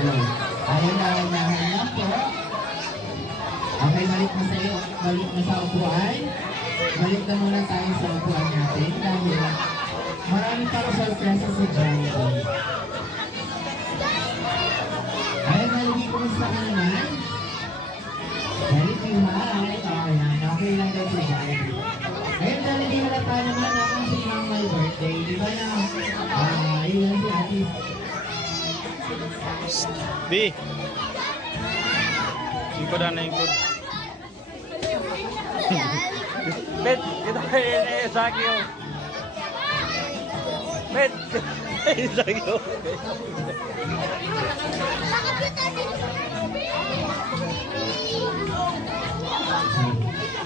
Ayun na, unahan lang po. Okay, balik na sa'yo. Balik na sa upuan. Balik na muna tayo sa upuan natin dahil marami para sorpresa sa Jollibee. Ayun, Jollibee, kumusta ka naman? Very few, ha? Okay lang daw si Jollibee. Ayun, Jollibee, halata naman akong si Mang my birthday. Di ba na? Ayun si Ate. B. Singko na na yung code. Bet, kita kayo sa akin. Bet, sa akin.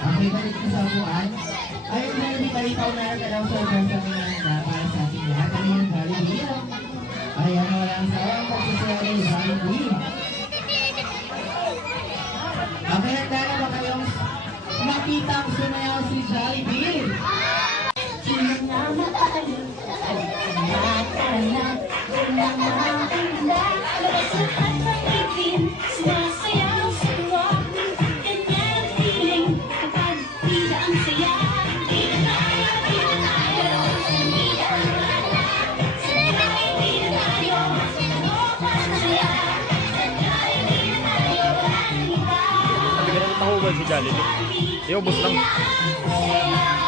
Okay, balik na sa upuan. Ayun, Jollibee, palitaw na ka daw sa upuan sa mga para sa ating lahat. Ano yung Jollibee? Ayan, walang sawang pagsasaya ni Jollibee. Okay, handa na ba kayong makita ang sumayaw si Jollibee? Sino nga matayo? Matanak, unang maganda. Labasutan pag-ibig, sumasayaw sa tuwa. Ganyan ang feeling kapag tila ang saya. Di na tayo, di na tayo. Hindi na ang wala. Sanay, di na tayo. Ano pa masaya? Sanay, di na tayo. Ang iba. Sabi ka naman tahuban si Jollibee. Iyo, bus lang. Ang saya.